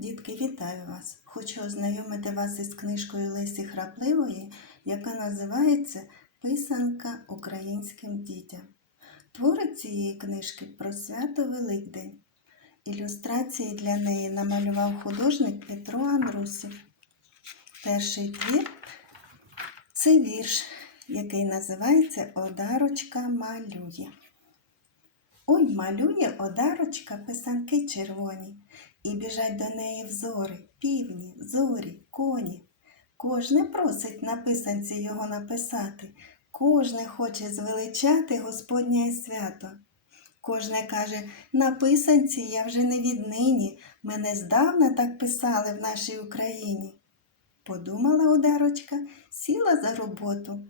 Дітки, вітаю вас! Хочу ознайомити вас із книжкою Лесі Храпливої, яка називається Писанка українським дітям. Творець цієї книжки про свято Великдень. Ілюстрації для неї намалював художник Петро Андрусів. Перший твір це вірш, який називається Одарочка малює. Ой, малює одарочка писанки червоні, і біжать до неї взори, півні, зорі, коні. Кожне просить на писанці його написати, кожне хоче звеличати Господнє свято. Кожне каже, на писанці я вже не віднині, мене здавна так писали в нашій Україні. Подумала одарочка, сіла за роботу.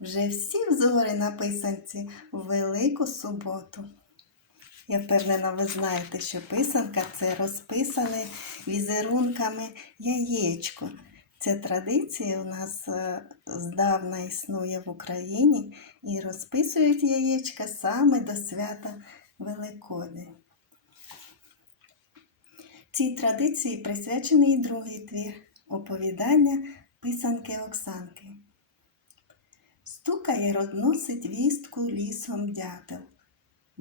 Вже всі взори на писанці в велику суботу. Я впевнена, ви знаєте, що писанка це розписане візерунками яєчко. Ця традиція у нас е, здавна існує в Україні і розписують яєчка саме до свята Великодень. Цій традиції присвячений і другий твір оповідання писанки Оксанки. Стукає, розносить вістку лісом дятел.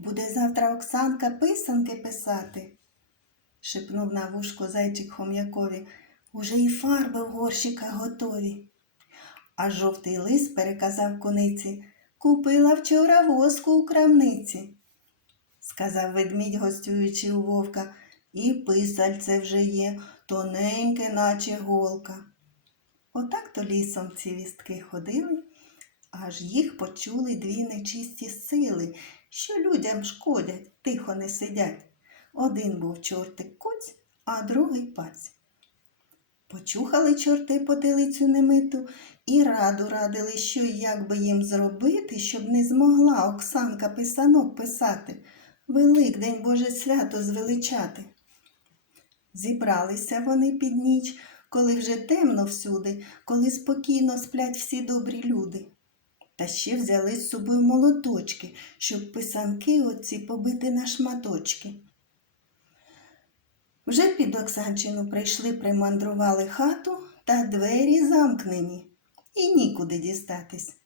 Буде завтра Оксанка писанки писати, шепнув на вушко зайчик хом'якові. Уже і фарби в горщиках готові. А жовтий лис переказав куниці Купила вчора воску у крамниці. Сказав ведмідь, гостюючи у вовка, і писальце вже є, тоненьке, наче голка. Отак то лісом ці вістки ходили, аж їх почули дві нечисті сили, що людям шкодять, тихо не сидять. Один був чортик куць, а другий паць. Почухали чорти потилицю немиту і раду радили, що як би їм зробити, щоб не змогла Оксанка писанок писати, Великдень Боже свято звеличати. Зібралися вони під ніч, коли вже темно всюди, коли спокійно сплять всі добрі люди. Та ще взяли з собою молоточки, щоб писанки оці побити на шматочки. Вже під Оксанчину прийшли, примандрували хату та двері замкнені, і нікуди дістатись.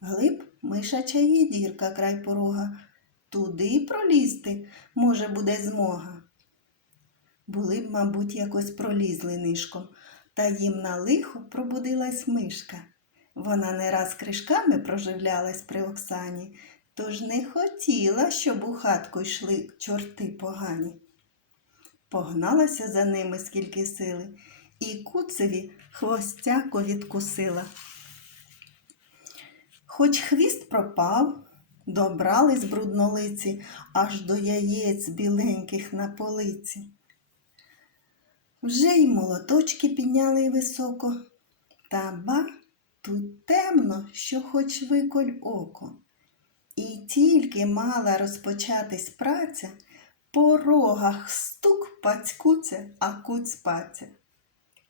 Глиб мишача є дірка край порога, туди пролізти, може, буде змога. Були б, мабуть, якось пролізли нишком, та їм на лихо пробудилась мишка. Вона не раз кришками проживлялась при Оксані, тож не хотіла, щоб у хатку йшли чорти погані. Погналася за ними скільки сили, і куцеві хвостяко відкусила. Хоч хвіст пропав, добрались бруднолиці аж до яєць біленьких на полиці. Вже й молоточки підняли високо, та ба темно, що хоч виколь око. І тільки мала розпочатись праця, по рогах стук пацькуця, а куць паця.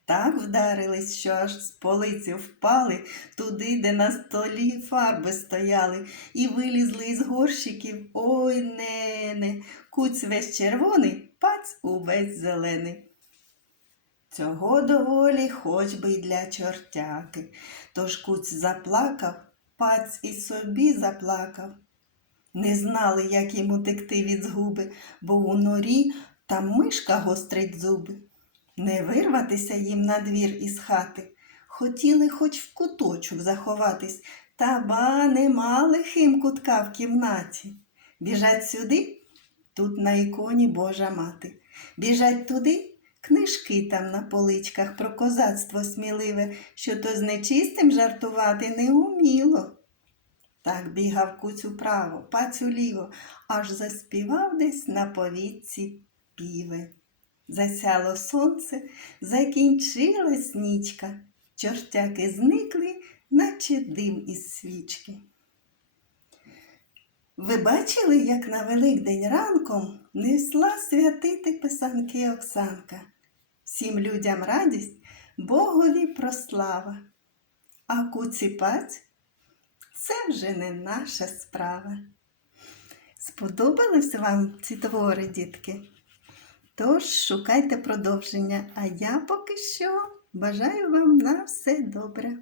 Так вдарились, що аж з полиці впали туди, де на столі фарби стояли, і вилізли із горщиків. Ой нене, куць весь червоний, паць увесь зелений. Цього доволі хоч би й для чортяки. Тож куць заплакав, паць і собі заплакав. Не знали, як їм утекти від згуби, бо у норі та мишка гострить зуби. Не вирватися їм на двір із хати. Хотіли хоч в куточок заховатись, та ба нема лихим кутка в кімнаті. Біжать сюди, тут на іконі Божа мати. Біжать туди, книжки там на поличках про козацтво сміливе, що то з нечистим жартувати не уміло. Так бігав куць управо, паць уліво, аж заспівав десь на повітці піве. Засяло сонце, закінчилась нічка, чортяки зникли, наче дим із свічки. Ви бачили, як на Великдень ранком несла святити писанки Оксанка? Всім людям радість, Богові прослава. А куціпаць це вже не наша справа. Сподобались вам ці твори, дітки? Тож шукайте продовження, а я поки що бажаю вам на все добре.